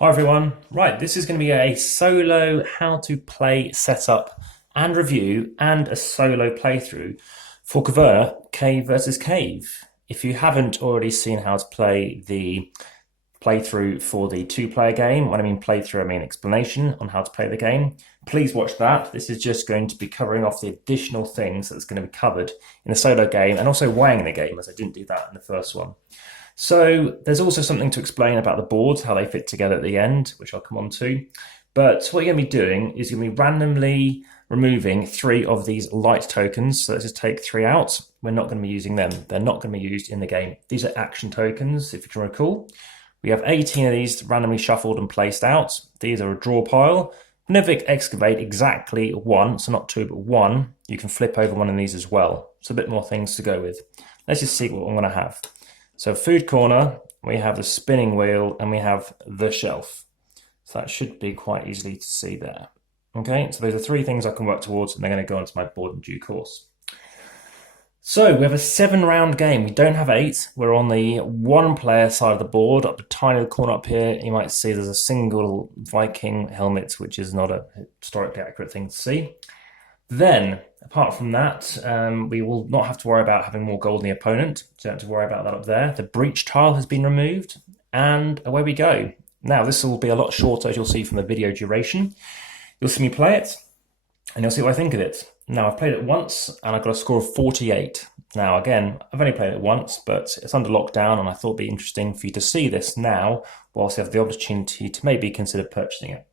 Hi everyone. Right, this is going to be a solo how to play setup and review and a solo playthrough for Caverna Cave vs Cave. If you haven't already seen how to play the playthrough for the two-player game, when I mean playthrough, I mean explanation on how to play the game, please watch that. This is just going to be covering off the additional things that's going to be covered in the solo game and also weighing the game, as I didn't do that in the first one. So there's also something to explain about the boards, how they fit together at the end, which I'll come on to. But what you're going to be doing is you're going to be randomly removing 3 of these light tokens. So let's just take 3 out. We're not going to be using them. They're not going to be used in the game. These are action tokens, if you can recall. We have 18 of these randomly shuffled and placed out. These are a draw pile. Whenever you excavate exactly 1, so not 2 but 1, you can flip over one of these as well. So a bit more things to go with. Let's just see what I'm going to have. So food corner, we have the spinning wheel, and we have the shelf. So that should be quite easily to see there. Okay, so those are 3 things I can work towards, and they're going to go into my board in due course. So we have a 7-round game. We don't have 8. We're on the 1-player side of the board. Up the tiny little corner up here, you might see there's a single Viking helmet, which is not a historically accurate thing to see. Then, apart from that, we will not have to worry about having more gold in the opponent. So you don't have to worry about that up there. The breach tile has been removed, and away we go. Now, this will be a lot shorter, as you'll see from the video duration. You'll see me play it, and you'll see what I think of it. Now, I've played it once, and I've got a score of 48. Now, again, I've only played it once, but it's under lockdown, and I thought it'd be interesting for you to see this now, whilst you have the opportunity to maybe consider purchasing it.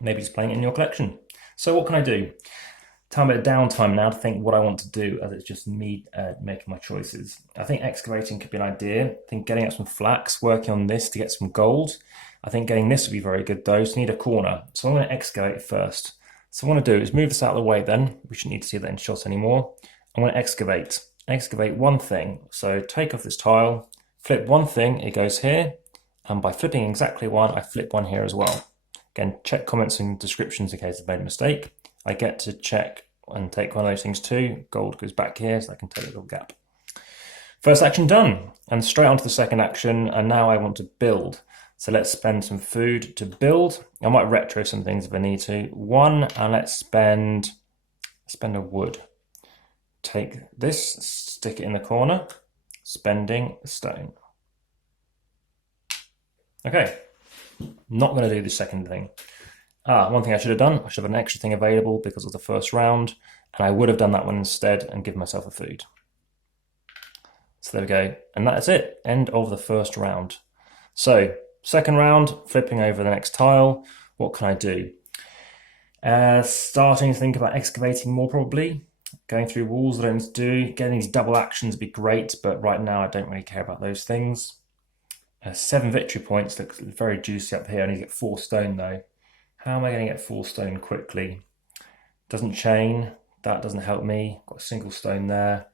Maybe just playing it in your collection. So what can I do? Time of downtime now to think what I want to do, as it's just me making my choices. I think excavating could be an idea. I think getting up some flax, working on this to get some gold. I think getting this would be very good though, so I need a corner. So I'm going to excavate first. So what I want to do is move this out of the way then. We shouldn't need to see that in shot anymore. I'm going to excavate. Excavate one thing. So take off this tile, flip one thing, it goes here. And by flipping exactly one, I flip one here as well. Again, check comments and descriptions in case I've made a mistake. I get to check and take one of those things too. Gold goes back here, so I can take a little gap. First action done, and straight on to the second action, and now I want to build. So let's spend some food to build. I might retro some things if I need to. 1, and let's spend a wood. Take this, stick it in the corner, spending a stone. Okay. Not going to do the second thing. One thing I should have done, I should have an extra thing available because of the first round, and I would have done that one instead and given myself a food. So there we go, and that is it, end of the first round. So, second round, flipping over the next tile, what can I do? Starting to think about excavating more probably, going through walls that I don't do, getting these double actions would be great, but right now I don't really care about those things. 7 victory points looks very juicy up here. I need to get 4 stone though. How am I going to get 4 stone quickly? Doesn't chain. That doesn't help me. Got a single stone there.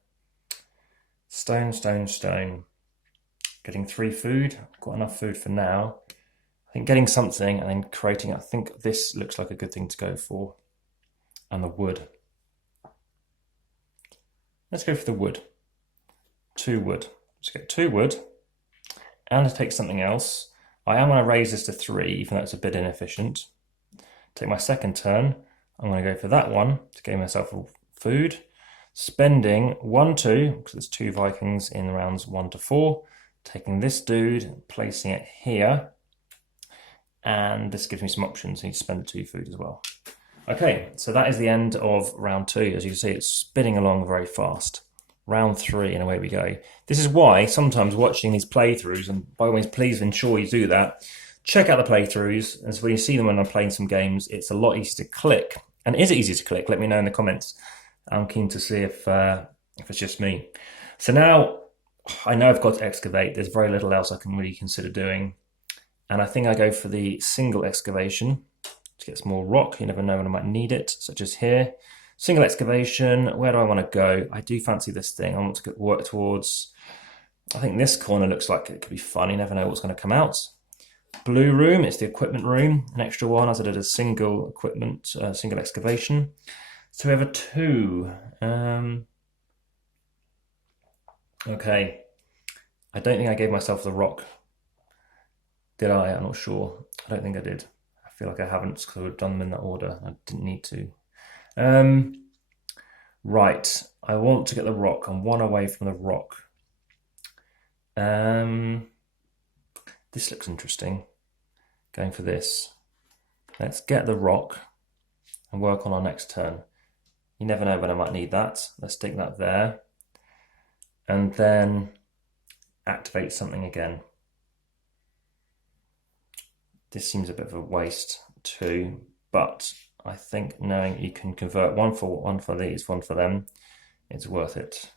Stone, stone, stone. Getting 3 food. Got enough food for now. I think getting something and then creating, I think this looks like a good thing to go for. And the wood. Let's go for the wood. 2 wood. Let's get 2 wood. And to take something else, I am going to raise this to 3, even though it's a bit inefficient. Take my second turn, I'm going to go for that one to give myself food. Spending 1, 2, because there's 2 Vikings in rounds 1 to 4. Taking this dude, placing it here. And this gives me some options. I need to spend 2 food as well. Okay, so that is the end of round 2. As you can see, it's spinning along very fast. Round 3, and away we go. This is why sometimes watching these playthroughs, and by all means please ensure you do that, check out the playthroughs, and so when you see them when I'm playing some games, it's a lot easier to click. And is it easy to click? Let me know in the comments. I'm keen to see if it's just me. So now, I know I've got to excavate. There's very little else I can really consider doing. And I think I go for the single excavation to get some more rock. You never know when I might need it, such as here. Single excavation, where do I want to go? I do fancy this thing. I want to work towards, I think this corner looks like it could be fun. You never know what's going to come out. Blue room, it's the equipment room. An extra one as I did a single equipment, single excavation. So we have a 2. Okay. I don't think I gave myself the rock. Did I? I'm not sure. I don't think I did. I feel like I haven't because I would have done them in that order. I didn't need to. Right, I want to get the rock. I'm one away from the rock. This looks interesting. Going for this. Let's get the rock and work on our next turn. You never know when I might need that. Let's stick that there. And then activate something again. This seems a bit of a waste too, but I think knowing you can convert one for these, one for them, it's worth it.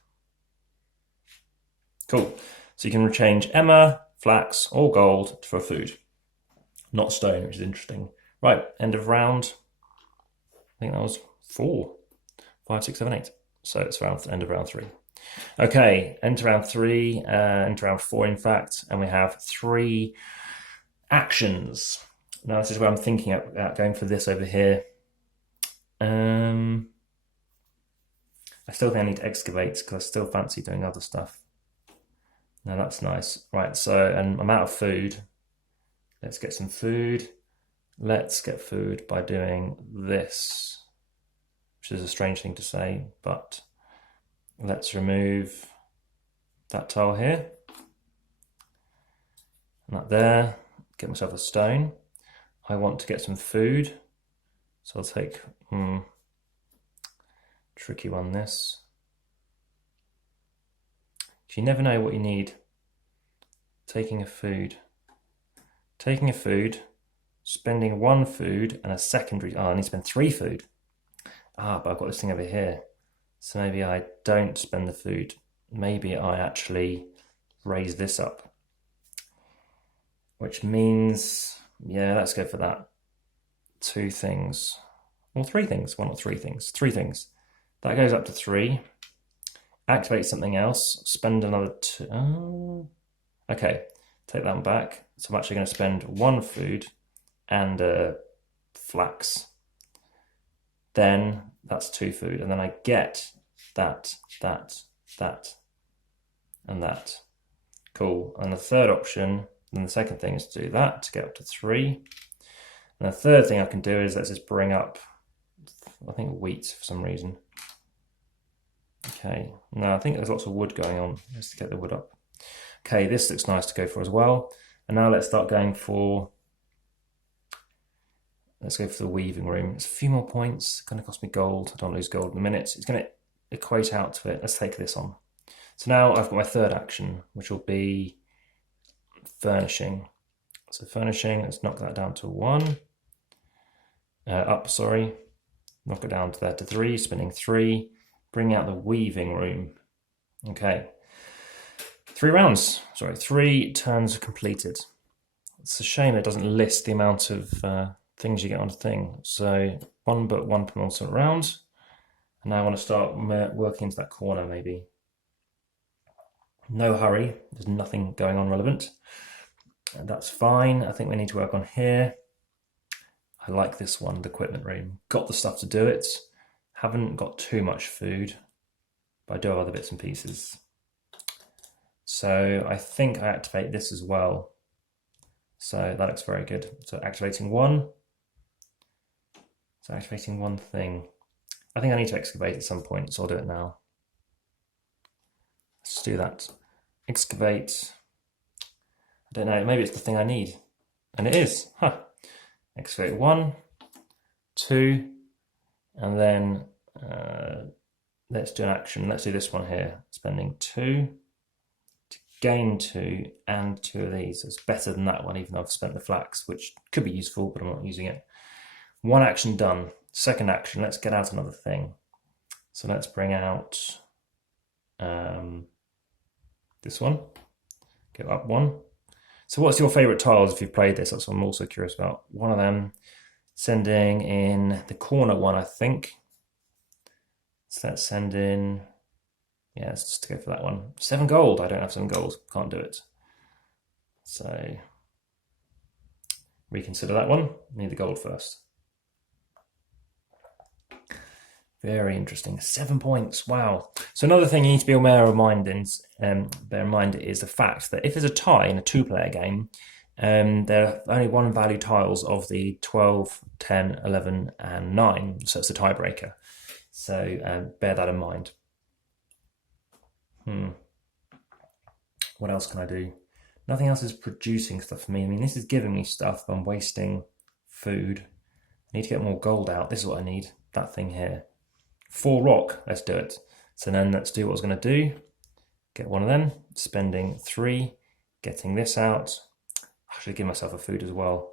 Cool. So you can change Emma, flax, or gold for food, not stone, which is interesting. Right, end of round. I think that was 4, 5, 6, 7, 8. So it's end of round 3. Okay, enter round 3, enter round 4, in fact, and we have 3 actions. Now this is where I'm thinking about going for this over here. I still think I need to excavate because I still fancy doing other stuff. Now that's nice. Right, so and I'm out of food. Let's get some food. Let's get food by doing this, which is a strange thing to say, but let's remove that tile here. And that there. Get myself a stone. I want to get some food. So I'll take tricky one this. You never know what you need. Taking a food, spending 1 food and a secondary. Oh, I need to spend 3 food. But I've got this thing over here. So maybe I don't spend the food. Maybe I actually raise this up. Which means, yeah, let's go for that. 2 things. Well, 3 things. Well, not 3 things. 3 things. That goes up to 3. Activate something else. Spend another 2. Okay, take that one back. So I'm actually going to spend 1 food and flax. Then that's 2 food. And then I get that, and that. Cool. And the third option, then the second thing is to do that to get up to 3. And the third thing I can do is let's just bring up, I think, wheat for some reason. Okay, now I think there's lots of wood going on. Let's get the wood up. Okay, this looks nice to go for as well. And now let's start going for, let's go for the weaving room. It's a few more points. It's going to cost me gold. I don't lose gold in a minute. It's going to equate out to it. Let's take this on. So now I've got my third action, which will be furnishing. So furnishing, let's knock that down to 1. Knock it down to there to 3, spinning 3, bring out the weaving room. Okay, 3 rounds, 3 turns completed. It's a shame it doesn't list the amount of things you get on a thing. So 1 but 1 penultimate round. And now I want to start working into that corner maybe. No hurry, there's nothing going on relevant. And that's fine. I think we need to work on here. I like this one, the equipment room. Got the stuff to do it. Haven't got too much food, but I do have other bits and pieces. So I think I activate this as well. So that looks very good. So activating 1. So activating 1 thing. I think I need to excavate at some point, so I'll do it now. Let's do that. Excavate. I don't know, maybe it's the thing I need. And it is. Huh. Excavate 1, 2, and then let's do an action. Let's do this one here. Spending 2 to gain 2 and 2 of these. It's better than that one, even though I've spent the flax, which could be useful, but I'm not using it. 1 action done. Second action, let's get out another thing. So let's bring out this one. Go up 1. So what's your favorite tiles if you've played this? That's what I'm also curious about. One of them, sending in the corner one, I think. So let's send in, yeah, let's just go for that one. 7 gold, I don't have 7 gold, can't do it. So reconsider that one, need the gold first. Very interesting, 7 points, wow. So another thing you need to be bear in mind is the fact that if there's a tie in a 2-player game, There are only one value tiles of the 12, 10, 11, and 9, so it's a tiebreaker. So bear that in mind. What else can I do? Nothing else is producing stuff for me. I mean, this is giving me stuff, but I'm wasting food. I need to get more gold out. This is what I need, that thing here. 4 rock, let's do it. So then let's do what I was going to do. Get one of them, spending 3, getting this out. I should give myself a food as well.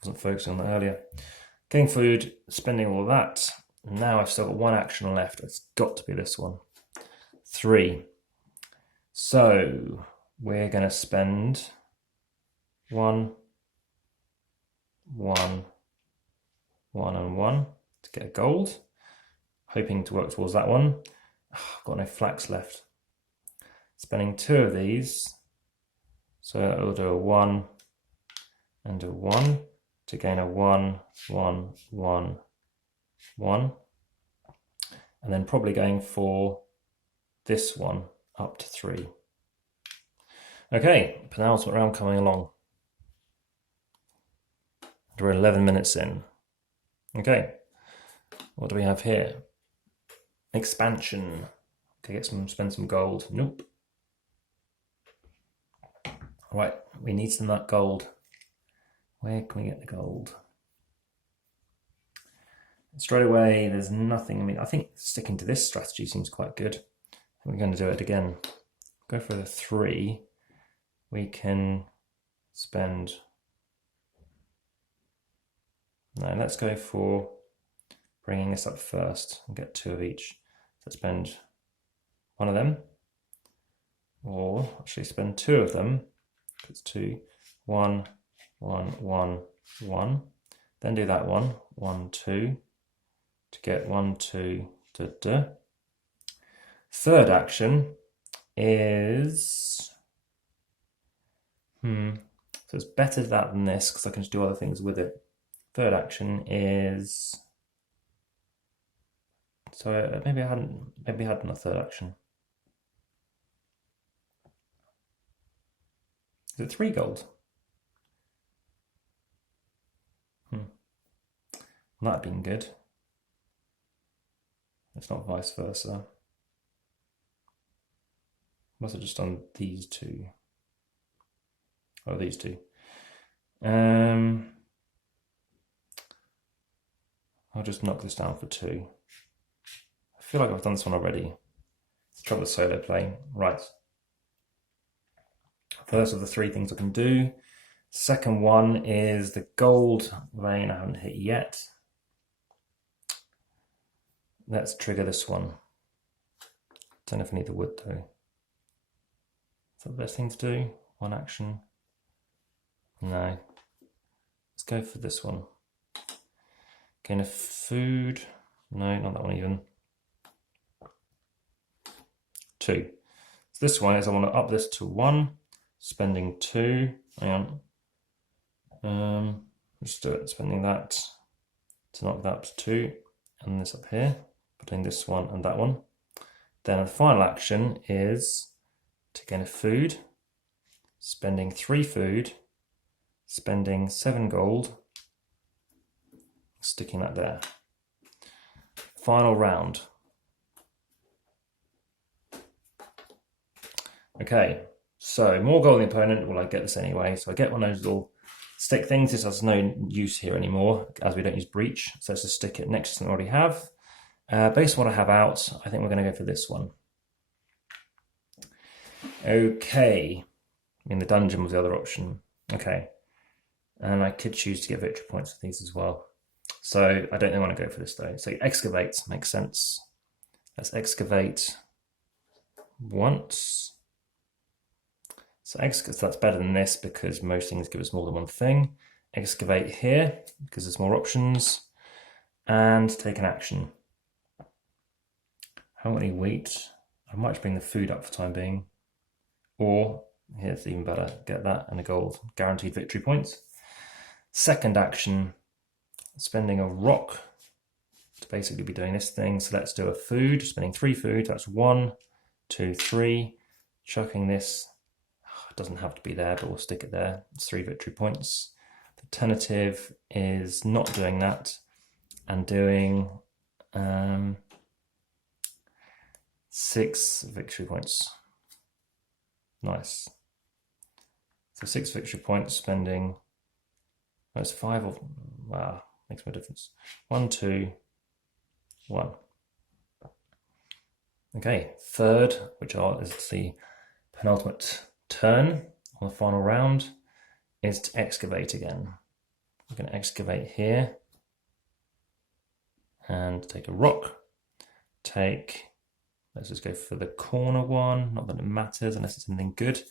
Wasn't focusing on that earlier. Getting food, spending all of that. Now I've still got 1 action left. It's got to be this one. 3. So we're going to spend 1, 1, 1, and 1 to get a gold. Hoping to work towards that one. I've got no flax left. Spending 2 of these. So I'll do a 1 and a 1 to gain a 1, 1, 1, 1. And then probably going for this one up to 3. Okay, penultimate round coming along. We're 11 minutes in. Okay, what do we have here? Expansion. Okay, spend some gold. Nope. Right, we need some of that gold. Where can we get the gold? Straight away, there's nothing. I mean, I think sticking to this strategy seems quite good. We're going to do it again. Go for the 3. We can spend. No, let's go for bringing this up first and get 2 of each. So spend 1 of them, or actually spend 2 of them. It's 2, 1, 1, 1, 1. Then do that one, 1, 2, to get 1, 2, da, da. Third action is, so it's better that than this because I can just do other things with it. Third action is, so maybe I hadn't a third action. Is it 3 gold? That'd been good. It's not vice versa. Must have just done these 2. Oh, these 2. I'll just knock this down for 2. I feel like I've done this one already. It's the trouble with solo play. Right. First of the 3 things I can do. Second one is the gold vein I haven't hit yet. Let's trigger this one. Don't know if I need the wood though. Is that the best thing to do? 1 action? No. Let's go for this one. Gain a food. No, not that one even. 2. So this one is I want to up this to 1. Spending 2. Hang on. Let's do it. Spending that to knock that up to 2. And this up here. Putting this one and that one. Then the final action is to gain a food. Spending 3 food. Spending 7 gold. Sticking that there. Final round. Okay, so more gold in the opponent. Well, I get this anyway. So I get one of those little stick things. This has no use here anymore as we don't use breach. So let's just stick it next to something I already have. Based on what I have out, I think we're going to go for this one. Okay, in the dungeon was the other option. Okay, and I could choose to get victory points for these as well. So I don't want to go for this though. So excavate makes sense. Let's excavate once. So that's better than this because most things give us more than one thing. Excavate here because there's more options. And take an action. How many wheat? I might bring the food up for the time being. Or, here's even better, get that and a gold. Guaranteed victory points. Second action, spending a rock to basically be doing this thing. So let's do a food, spending 3 food. That's 1, 2, 3. Chucking this. doesn't have to be there, but we'll stick it there. It's 3 victory points. The alternative is not doing that and doing 6 victory points. Nice. So 6 victory points, spending, oh, it's 5 of, wow, makes no difference. 1, 2, 1. Okay, third, which is the penultimate turn on the final round, is to excavate again. We're going to excavate here and take a rock. Let's just go for the corner one, not that it matters unless it's anything good.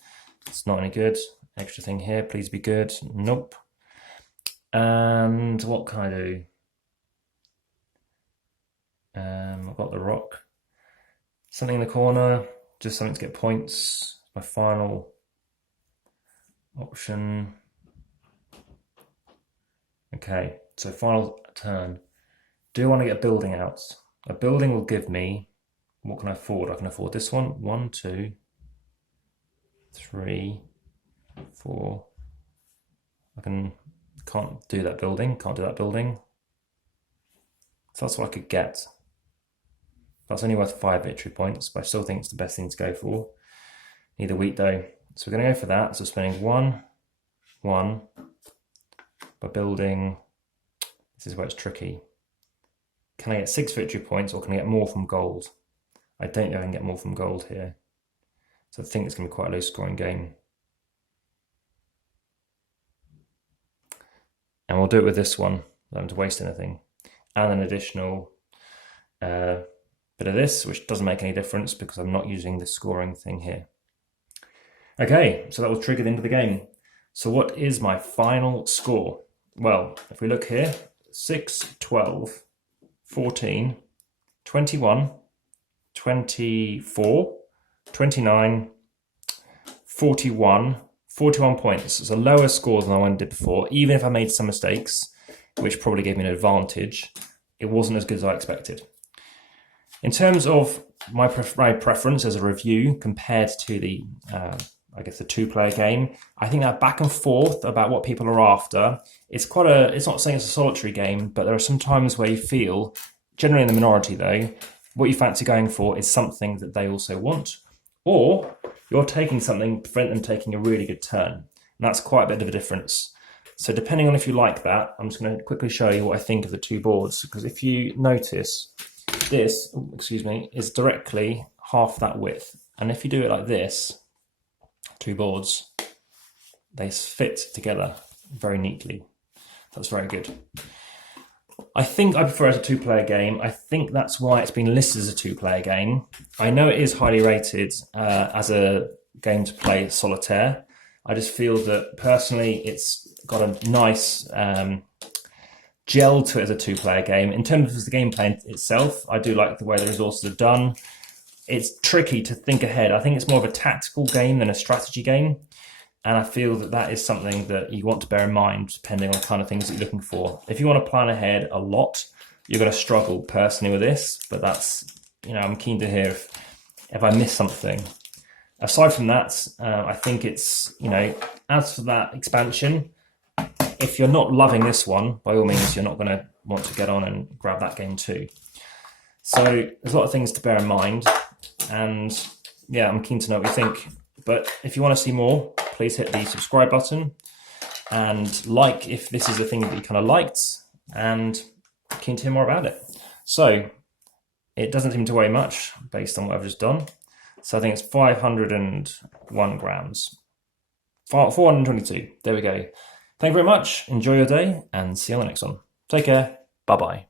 It's not any good. Extra thing here, please be good. Nope. And what can I do? I've got the rock. Something in the corner, just something to get points. My final option. Okay, so final turn. Do I want to get a building out? A building will give me, what can I afford? I can afford this one. 1, 2, 3, 4. Can't do that building. Can't do that building. So that's what I could get. That's only worth 5 victory points, but I still think it's the best thing to go for. Need a wheat though. So we're going to go for that. So spending 1, 1 by building. This is where it's tricky. Can I get 6 victory points or can I get more from gold? I don't know if I can get more from gold here. So I think it's going to be quite a low scoring game. And we'll do it with this one. I don't have to waste anything. And an additional bit of this, which doesn't make any difference because I'm not using the scoring thing here. Okay, so that will trigger the end of the game. So what is my final score? Well, if we look here, 6, 12, 14, 21, 24, 29, 41, 41 points. It's a lower score than the one I did before. Even if I made some mistakes, which probably gave me an advantage, it wasn't as good as I expected. In terms of my preference as a review compared to the, I guess, the 2-player game, I think that back and forth about what people are after, it's not saying it's a solitary game, but there are some times where you feel, generally in the minority though, what you fancy going for is something that they also want, or you're taking something to prevent them taking a really good turn. And that's quite a bit of a difference. So depending on if you like that, I'm just going to quickly show you what I think of the 2 boards, because if you notice, this, is directly half that width. And if you do it like this, 2 boards, they fit together very neatly. That's very good. I think I prefer it as a 2-player game. I think that's why it's been listed as a 2-player game. I know it is highly rated as a game to play solitaire. I just feel that personally it's got a nice gel to it as a 2-player game. In terms of the gameplay itself, I do like the way the resources are done. It's tricky to think ahead. I think it's more of a tactical game than a strategy game. And I feel that that is something that you want to bear in mind depending on the kind of things that you're looking for. If you want to plan ahead a lot, you're going to struggle personally with this, but that's, I'm keen to hear if I miss something. Aside from that, I think it's, as for that expansion, if you're not loving this one, by all means, you're not going to want to get on and grab that game too. So there's a lot of things to bear in mind, and yeah, I'm keen to know what you think. But if you want to see more, please hit the subscribe button and like if this is a thing that you kind of liked, and keen to hear more about it. So it doesn't seem to weigh much based on what I've just done. So I think it's 501 grams. 422. There we go. Thank you very much. Enjoy your day and see you on the next one. Take care. Bye-bye.